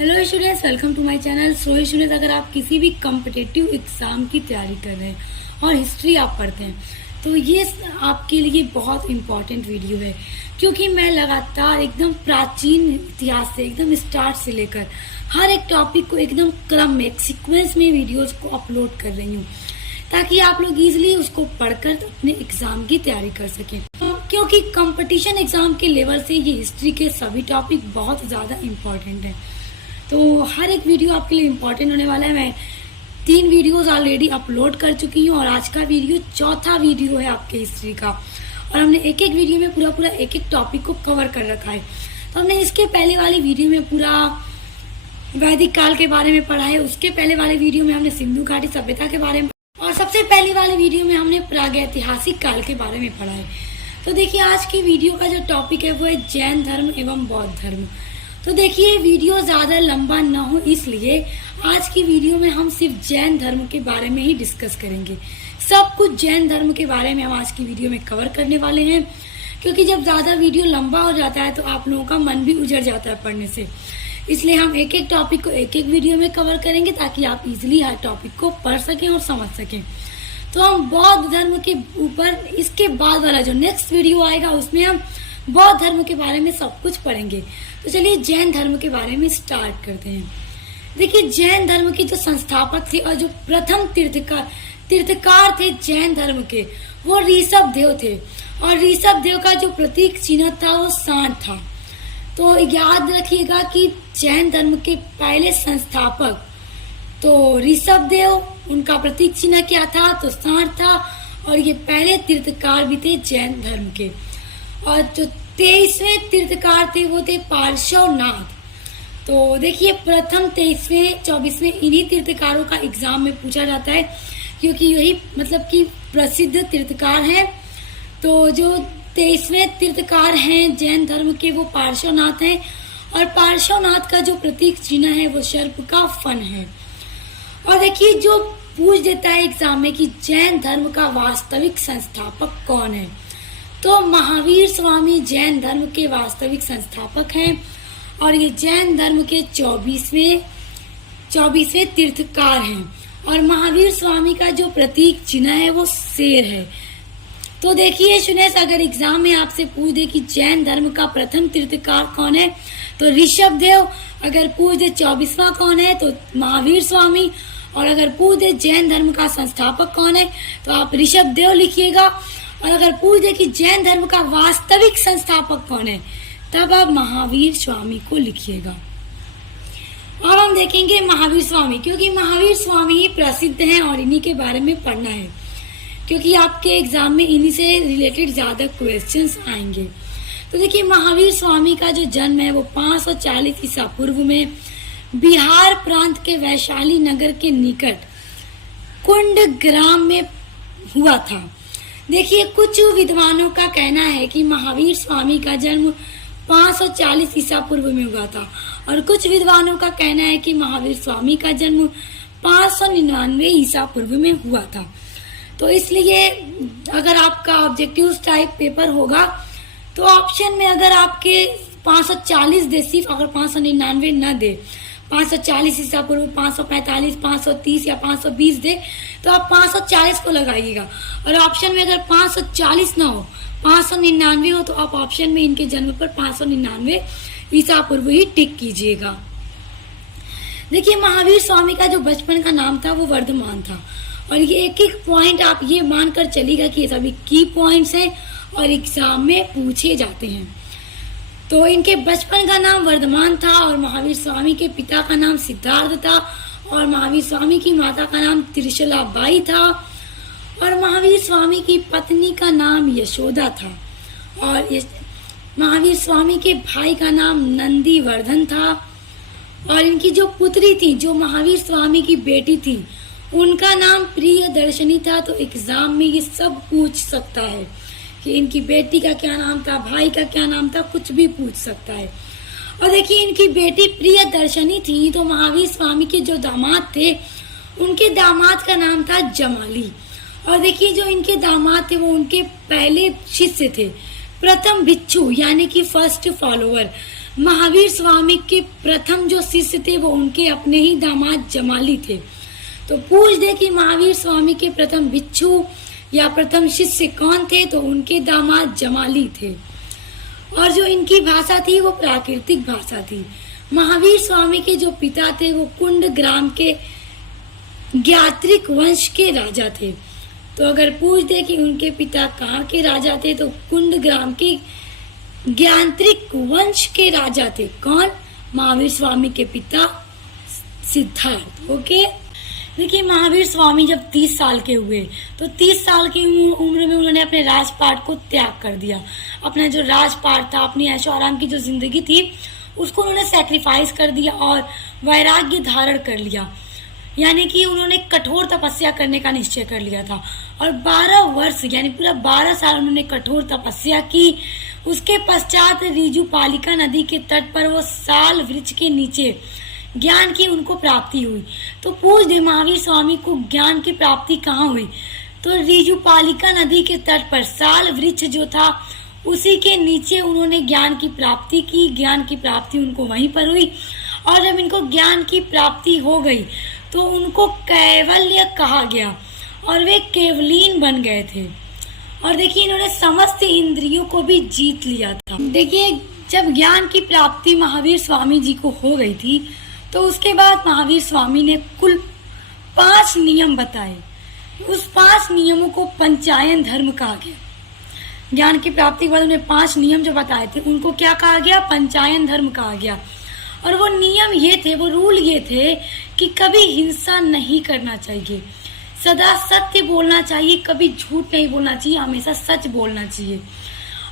Hello students, welcome to my channel. So students, अगर आप किसी भी कॉम्पिटिटिव एग्जाम की तैयारी कर रहे हैं और हिस्ट्री आप पढ़ते हैं तो ये आपके लिए बहुत इम्पोर्टेंट वीडियो है, क्योंकि मैं लगातार एकदम प्राचीन इतिहास से एकदम स्टार्ट से लेकर हर एक टॉपिक को एकदम क्रम में एक सीक्वेंस में वीडियोज को अपलोड कर रही हूँ, ताकि आप लोग इजीली उसको पढ़कर अपने एग्जाम की तैयारी कर सकें। क्योंकि कंपटीशन एग्जाम के लेवल से ये हिस्ट्री के सभी टॉपिक बहुत ज़्यादा इम्पोर्टेंट हैं, तो हर एक वीडियो आपके लिए इम्पोर्टेंट होने वाला है। मैं 3 वीडियोस ऑलरेडी अपलोड कर चुकी हूँ और आज का वीडियो चौथा वीडियो है आपके हिस्ट्री का, और हमने एक एक वीडियो में पूरा एक एक टॉपिक को कवर कर रखा है। तो हमने इसके पहले वाली वीडियो में पूरा वैदिक काल के बारे में पढ़ा है, उसके पहले वाले वीडियो में हमने सिंधु घाटी सभ्यता के बारे में, और सबसे पहले वाले वीडियो में हमने प्रागैतिहासिक काल के बारे में पढ़ा है। तो देखिए, आज की वीडियो का जो टॉपिक है वो है जैन धर्म एवं बौद्ध धर्म। तो देखिए, वीडियो ज़्यादा लंबा ना हो इसलिए आज की वीडियो में हम सिर्फ जैन धर्म के बारे में ही डिस्कस करेंगे। सब कुछ जैन धर्म के बारे में हम आज की वीडियो में कवर करने वाले हैं, क्योंकि जब ज़्यादा वीडियो लंबा हो जाता है तो आप लोगों का मन भी उजड़ जाता है पढ़ने से। इसलिए हम एक एक टॉपिक को एक एक वीडियो में कवर करेंगे, ताकि आप इजिली हर टॉपिक को पढ़ सकें और समझ सकें। तो हम बौद्ध धर्म के ऊपर इसके बाद वाला जो नेक्स्ट वीडियो आएगा उसमें हम बौद्ध धर्म के बारे में सब कुछ पढ़ेंगे। तो चलिए जैन धर्म के बारे में स्टार्ट करते हैं। देखिए, जैन धर्म के जो संस्थापक थे और जो प्रथम तीर्थकार थे जैन धर्म के, वो ऋषभ देव थे, और ऋषभ देव का जो प्रतीक चिन्ह था वो सांड था। तो याद रखिएगा कि जैन धर्म के पहले संस्थापक तो ऋषभ देव, उनका प्रतीक चिन्ह क्या था तो सांड था, और ये पहले तीर्थकार भी थे जैन धर्म के। और जो 23वें तीर्थकार थे वो थे पार्श्वनाथ। तो देखिए, प्रथम 23वें 24वें इन्हीं तीर्थकारों का एग्जाम में पूछा जाता है, क्योंकि यही मतलब कि प्रसिद्ध तीर्थकार हैं। तो जो 23वें तीर्थकार हैं जैन धर्म के वो पार्श्वनाथ हैं, और पार्श्वनाथ का जो प्रतीक चिन्ह है वो सर्प का फन है। और देखिए, जो पूछ देता है एग्जाम में कि जैन धर्म का वास्तविक संस्थापक कौन है, तो महावीर स्वामी जैन धर्म के वास्तविक संस्थापक हैं, और ये जैन धर्म के 24वें तीर्थकार हैं। और महावीर स्वामी का जो प्रतीक चिन्ह है वो शेर है। तो देखिए सुनेश, अगर एग्जाम में आपसे पूछ दे कि जैन धर्म का प्रथम तीर्थकार कौन है तो ऋषभ देव, अगर पूछ दे 24वां कौन है तो महावीर स्वामी, और अगर पूछ दे जैन धर्म का संस्थापक कौन है तो आप ऋषभ देव लिखिएगा, और अगर पूछ दे कि जैन धर्म का वास्तविक संस्थापक कौन है तब आप महावीर स्वामी को लिखिएगा। और हम देखेंगे महावीर स्वामी, क्योंकि महावीर स्वामी ही प्रसिद्ध हैं और इन्हीं के बारे में पढ़ना है, क्योंकि आपके एग्जाम में इन्हीं से रिलेटेड ज्यादा क्वेश्चंस आएंगे। तो देखिए, महावीर स्वामी का जो जन्म है वो 540 ईसा पूर्व में बिहार प्रांत के वैशाली नगर के निकट कुंड ग्राम में हुआ था। देखिए, कुछ विद्वानों का कहना है कि महावीर स्वामी का जन्म 540 ईसा पूर्व में हुआ था, और कुछ विद्वानों का कहना है कि महावीर स्वामी का जन्म 599 ईसा पूर्व में हुआ था। तो इसलिए अगर आपका ऑब्जेक्टिव टाइप पेपर होगा तो ऑप्शन में अगर आपके 540 दे, सिर्फ अगर 599 न दे, 540 ईसा पूर्व, 545, 530 या 520 दे तो आप 540 को लगाइएगा। और ऑप्शन में अगर 540 ना हो, 599 हो, तो आप ऑप्शन में इनके जन्म पर 599 ईसा पूर्व ही टिक कीजिएगा। देखिए, महावीर स्वामी का जो बचपन का नाम था वो वर्धमान था, और ये एक एक पॉइंट आप ये मानकर चलिएगा कि ये सभी की पॉइंट्स हैं और एग्जाम में पूछे जाते हैं। तो इनके बचपन का नाम वर्धमान था, और महावीर स्वामी के पिता का नाम सिद्धार्थ था, और महावीर स्वामी की माता का नाम त्रिशला बाई था, और महावीर स्वामी की पत्नी का नाम यशोदा था, और महावीर स्वामी के भाई का नाम नंदीवर्धन था, और इनकी जो पुत्री थी, जो महावीर स्वामी की बेटी थी, उनका नाम प्रियदर्शनी था। तो एग्जाम में ये सब पूछ सकता है कि इनकी बेटी का क्या नाम था, भाई का क्या नाम था, कुछ भी पूछ सकता है। और देखिए, इनकी बेटी प्रियदर्शनी थी, तो महावीर स्वामी के जो दामाद थे उनके दामाद का नाम था जमाली। और देखिए, जो इनके दामाद थे वो उनके पहले शिष्य थे, प्रथम भिक्षु यानी कि फर्स्ट फॉलोअर। महावीर स्वामी के प्रथम जो शिष्य थे वो उनके अपने ही दामाद जमाली थे। तो पूछ दे कि महावीर स्वामी के प्रथम भिक्षु या प्रथम शिष्य कौन थे, तो उनके दामाद जमाली थे। और जो इनकी भाषा थी वो प्राकृतिक भाषा थी। महावीर स्वामी के जो पिता थे वो कुंड ग्राम के ज्ञात्रिक वंश के राजा थे। तो अगर पूछ दे कि उनके पिता कहाँ के राजा थे, तो कुंड ग्राम के ज्ञात्रिक वंश के राजा थे। कौन? महावीर स्वामी के पिता सिद्धार्थ। ओके, देखिए महावीर स्वामी जब 30 साल के हुए तो 30 साल की उम्र में उन्होंने अपने राजपाट को त्याग कर दिया। अपना जो राजपाट था, अपनी ऐशो आराम की जो जिंदगी थी, उसको उन्होंने सैक्रिफाइस कर दिया और वैराग्य धारण कर लिया। यानी कि उन्होंने कठोर तपस्या करने का निश्चय कर लिया था और 12 वर्ष यानी पूरा 12 साल उन्होंने कठोर तपस्या की। उसके पश्चात रीजुपालिका नदी के तट पर वो साल वृक्ष के नीचे ज्ञान की उनको प्राप्ति हुई। तो पूछ दे महावीर स्वामी को ज्ञान की प्राप्ति कहाँ हुई, तो रीजुपालिका नदी के तट पर साल वृक्ष जो था उसी के नीचे उन्होंने ज्ञान की प्राप्ति की। ज्ञान की प्राप्ति उनको वहीं पर हुई और जब इनको ज्ञान की प्राप्ति हो गई तो उनको कैवल्य कहा गया और वे केवलीन बन गए थे। और देखिए इन्होंने समस्त इंद्रियों को भी जीत लिया था। देखिए जब ज्ञान की प्राप्ति महावीर स्वामी जी को हो गई थी तो उसके बाद महावीर स्वामी ने कुल 5 नियम बताए। उस 5 नियमों को पंचायन धर्म कहा गया। ज्ञान की प्राप्ति के बाद उन्हें 5 नियम जो बताए थे उनको क्या कहा गया? पंचायन धर्म कहा गया। और वो नियम ये थे, वो रूल ये थे कि कभी हिंसा नहीं करना चाहिए, सदा सत्य बोलना चाहिए, कभी झूठ नहीं बोलना चाहिए, हमेशा सच बोलना चाहिए।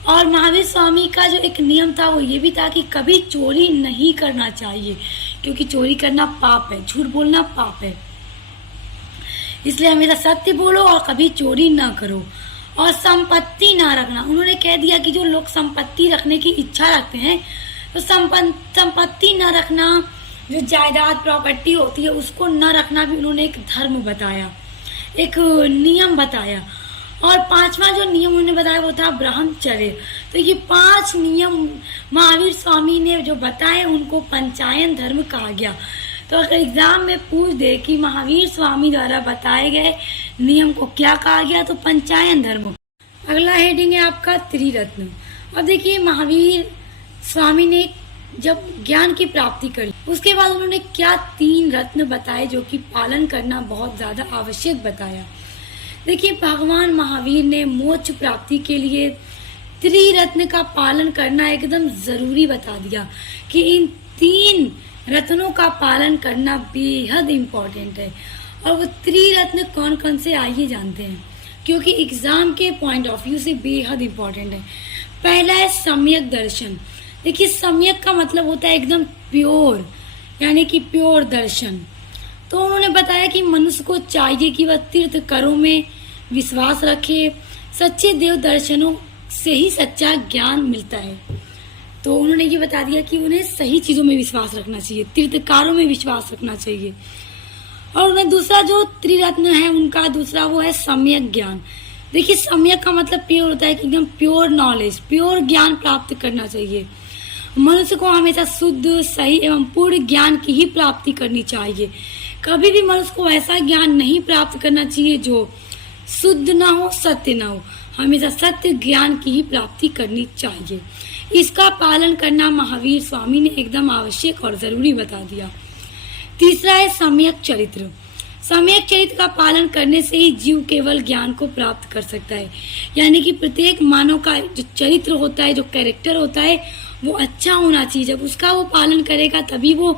और महावीर स्वामी का जो एक नियम था वो ये भी था कि कभी चोरी नहीं करना चाहिए, क्योंकि चोरी करना पाप है, झूठ बोलना पाप है। इसलिए हमेशा सत्य बोलो और कभी चोरी ना करो। और संपत्ति ना रखना, उन्होंने कह दिया कि जो लोग संपत्ति रखने की इच्छा रखते हैं तो संपत्ति न रखना, जो जायदाद प्रॉपर्टी होती है उसको न रखना भी उन्होंने एक धर्म बताया, एक नियम बताया। और 5वां जो नियम उन्होंने बताया वो था ब्रह्मचर्य। तो ये 5 नियम महावीर स्वामी ने जो बताए उनको पंचायन धर्म कहा गया। तो अगर एग्जाम में पूछ दे कि महावीर स्वामी द्वारा बताए गए नियम को क्या कहा गया, तो पंचायन धर्म। अगला हेडिंग है आपका त्रिरत्न। अब देखिए महावीर स्वामी ने जब ज्ञान की प्राप्ति करी उसके बाद उन्होंने क्या 3 रत्न बताए जो कि पालन करना बहुत ज्यादा आवश्यक बताया। देखिए भगवान महावीर ने मोक्ष प्राप्ति के लिए त्रिरत्न का पालन करना एकदम जरूरी बता दिया कि इन 3 रत्नों का पालन करना बेहद इम्पोर्टेंट है। और वो त्रिरत्न कौन कौन से आइए जानते हैं, क्योंकि एग्जाम के पॉइंट ऑफ व्यू से बेहद इम्पोर्टेंट है। पहला है सम्यक दर्शन। देखिए सम्यक का मतलब होता है एकदम प्योर, यानी कि प्योर दर्शन। तो उन्होंने बताया कि मनुष्य को चाहिए कि वह तीर्थकरों में विश्वास रखे, सच्चे देव दर्शनों से ही सच्चा ज्ञान मिलता है। तो उन्होंने ये बता दिया कि उन्हें सही चीजों में विश्वास रखना चाहिए, तीर्थकारों में विश्वास रखना चाहिए। और उन्हें दूसरा जो त्रिरत्न है उनका दूसरा वो है सम्यक ज्ञान। देखिए सम्यक का मतलब प्योर होता है कि एकदम प्योर नॉलेज, प्योर ज्ञान प्राप्त करना चाहिए। मनुष्य को हमेशा शुद्ध, सही एवं पूर्ण ज्ञान की ही प्राप्ति करनी चाहिए। कभी भी मनुष्य को ऐसा ज्ञान नहीं प्राप्त करना चाहिए जो शुद्ध ना हो, सत्य ना हो। हमेशा सत्य ज्ञान की ही प्राप्ति करनी चाहिए। इसका पालन करना महावीर स्वामी ने एकदम आवश्यक और जरूरी बता दिया। तीसरा है सम्यक चरित्र। सम्यक चरित्र का पालन करने से ही जीव केवल ज्ञान को प्राप्त कर सकता है। यानी कि प्रत्येक मानव का जो चरित्र होता है, जो कैरेक्टर होता है, वो अच्छा होना चाहिए। जब उसका वो पालन करेगा तभी वो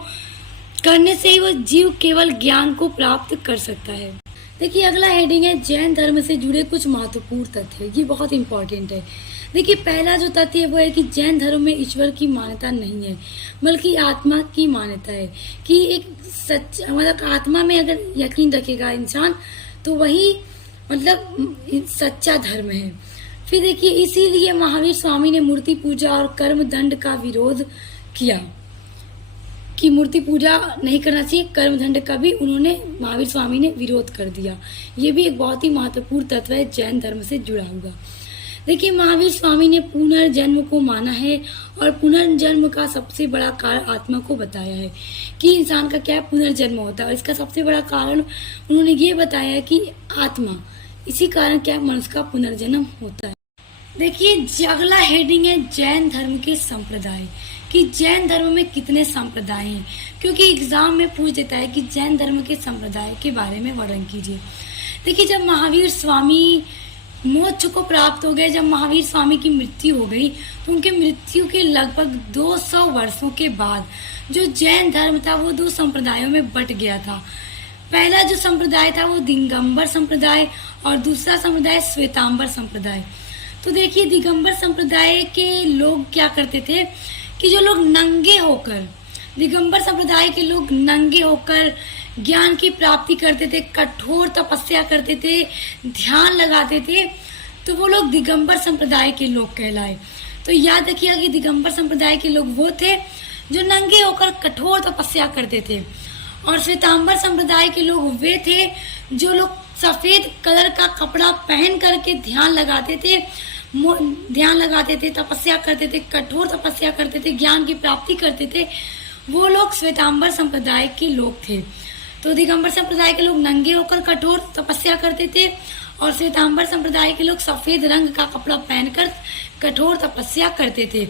करने से ही वो जीव केवल ज्ञान को प्राप्त कर सकता है। देखिए अगला हेडिंग है जैन धर्म से जुड़े कुछ महत्वपूर्ण तथ्य। ये बहुत इंपॉर्टेंट है। देखिए पहला जो तथ्य है वो है कि जैन धर्म में ईश्वर की मान्यता नहीं है, बल्कि आत्मा की मान्यता है। कि एक सच मतलब आत्मा में अगर यकीन रखेगा इंसान तो वही मतलब सच्चा धर्म है। फिर देखिए इसीलिए महावीर स्वामी ने मूर्ति पूजा और कर्म दंड का विरोध किया कि मूर्ति पूजा नहीं करना चाहिए, कर्म दंड का भी उन्होंने महावीर स्वामी ने विरोध कर दिया। ये भी एक बहुत ही महत्वपूर्ण तत्व है जैन धर्म से जुड़ा हुआ। देखिए, महावीर स्वामी ने पुनर्जन्म को माना है और पुनर्जन्म का सबसे बड़ा कारण आत्मा को बताया है कि इंसान का क्या पुनर्जन्म होता है। और इसका सबसे बड़ा कारण उन्होंने ये बताया है कि आत्मा, इसी कारण क्या मनुष्य का पुनर्जन्म होता है। देखिए, अगला हेडिंग है जैन धर्म के संप्रदाय, कि जैन धर्म में कितने संप्रदाय हैं, क्योंकि एग्जाम में पूछ देता है कि जैन धर्म के संप्रदाय के बारे में वर्णन कीजिए। देखिए, जब महावीर स्वामी मोक्ष को प्राप्त हो गए, जब महावीर स्वामी की मृत्यु हो गई, तो उनके मृत्यु के लगभग 200 वर्षों के बाद जो जैन धर्म था वो 2 संप्रदायों में बट गया था। पहला जो संप्रदाय था वो दिगंबर संप्रदाय और दूसरा संप्रदाय श्वेतांबर संप्रदाय। तो देखिए, दिगंबर संप्रदाय के लोग क्या करते थे कि जो लोग नंगे होकर, दिगंबर संप्रदाय के लोग नंगे होकर ज्ञान की प्राप्ति करते थे, कठोर तपस्या करते थे, ध्यान लगाते थे, तो वो लोग दिगंबर संप्रदाय के लोग कहलाए। तो याद रखिएगा कि दिगंबर संप्रदाय के लोग वो थे जो नंगे होकर कठोर तपस्या करते थे, और श्वेतांबर संप्रदाय के लोग वे थे जो लोग सफेद कलर का कपड़ा पहन करके ध्यान लगाते थे, तपस्या करते थे, कठोर तपस्या करते थे, ज्ञान की प्राप्ति करते थे। वो लोग श्वेतांबर संप्रदाय के लोग थे। तो दिगंबर संप्रदाय के लोग नंगे होकर कठोर तपस्या करते थे और श्वेतांबर संप्रदाय के लोग सफेद रंग का कपड़ा पहनकर कठोर तपस्या करते थे।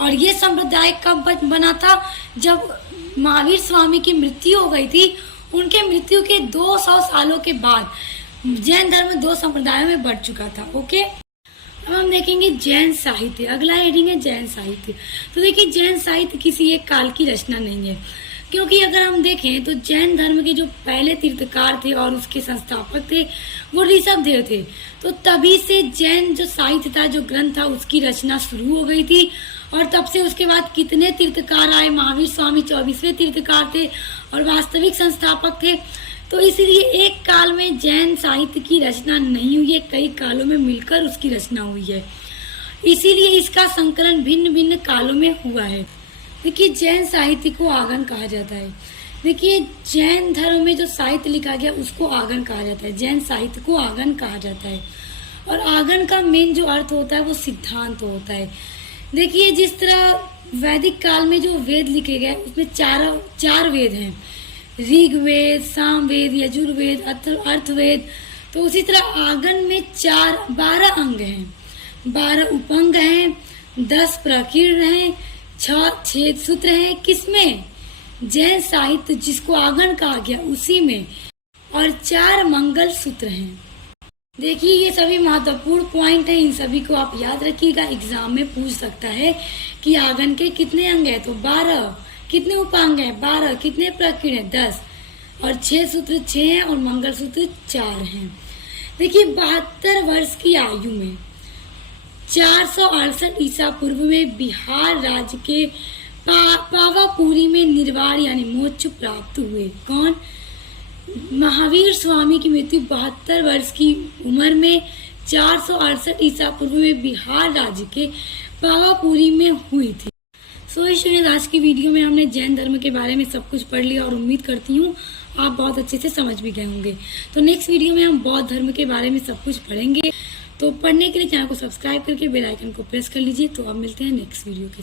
और ये संप्रदाय कब बना था? जब महावीर स्वामी की मृत्यु हो गई थी। उनके मृत्यु के 200 सालों के बाद जैन धर्म 2 संप्रदायों में बढ़ चुका था। ओके, अब हम देखेंगे जैन साहित्य। अगला हेडिंग है जैन साहित्य। तो देखिए, जैन साहित्य किसी एक काल की रचना नहीं है, क्योंकि अगर हम देखें तो जैन धर्म के जो पहले तीर्थकार थे और उसके संस्थापक थे वो ऋषभदेव थे। तो तभी से जैन जो साहित्य था, जो ग्रंथ था, उसकी रचना शुरू हो गई थी। और तब से उसके बाद कितने तीर्थकार आए, महावीर स्वामी 24वें तीर्थकार थे और वास्तविक संस्थापक थे। तो इसलिए एक काल में जैन साहित्य की रचना नहीं हुई है, कई कालों में मिलकर उसकी रचना हुई है। इसीलिए इसका संकलन भिन्न भिन्न कालों में हुआ है। देखिए, जैन साहित्य को आगम कहा जाता है। देखिए, जैन धर्म में जो साहित्य लिखा गया उसको आगम कहा जाता है, जैन साहित्य को आगम कहा जाता है। और आगम का मेन जो अर्थ होता है वो सिद्धांत होता है। देखिए, जिस तरह वैदिक काल में जो वेद लिखे गए उसमें चार वेद हैं, ऋग्वेद, सामवेद, यजुर्वेद, अर्थवेद। तो उसी तरह आगम में 12 अंग हैं, 12 उपअंग हैं, 10 प्रकीर्ण हैं, 6 सूत्र हैं। किसमें? जैन साहित्य जिसको आगम कहा गया उसी में, और 4 मंगल सूत्र हैं। देखिए, ये सभी महत्वपूर्ण पॉइंट हैं, इन सभी को आप याद रखिएगा। एग्जाम में पूछ सकता है कि आगम के कितने अंग हैं, तो 12। कितने उपांग हैं? 12। कितने प्रकीर्ण हैं? 10। और 6 सूत्र 6 हैं और मंगल सूत्र 4 हैं। देखिए, 72 वर्ष की आयु में 468 ईसा पूर्व में बिहार राज्य के पावापुरी में निर्वाण यानी मोक्ष प्राप्त हुए। कौन? महावीर स्वामी की मृत्यु 72 वर्ष की उम्र में 468 ईसा पूर्व में बिहार राज्य के पावापुरी में हुई थी। स्टूडेंट, आज की वीडियो में हमने जैन धर्म के बारे में सब कुछ पढ़ लिया और उम्मीद करती हूँ आप बहुत अच्छे से समझ भी गए होंगे। तो नेक्स्ट वीडियो में हम बौद्ध धर्म के बारे में सब कुछ पढ़ेंगे। तो पढ़ने के लिए चैनल को सब्सक्राइब करके बेल आइकन को प्रेस कर लीजिए। तो अब मिलते हैं नेक्स्ट वीडियो के साथ।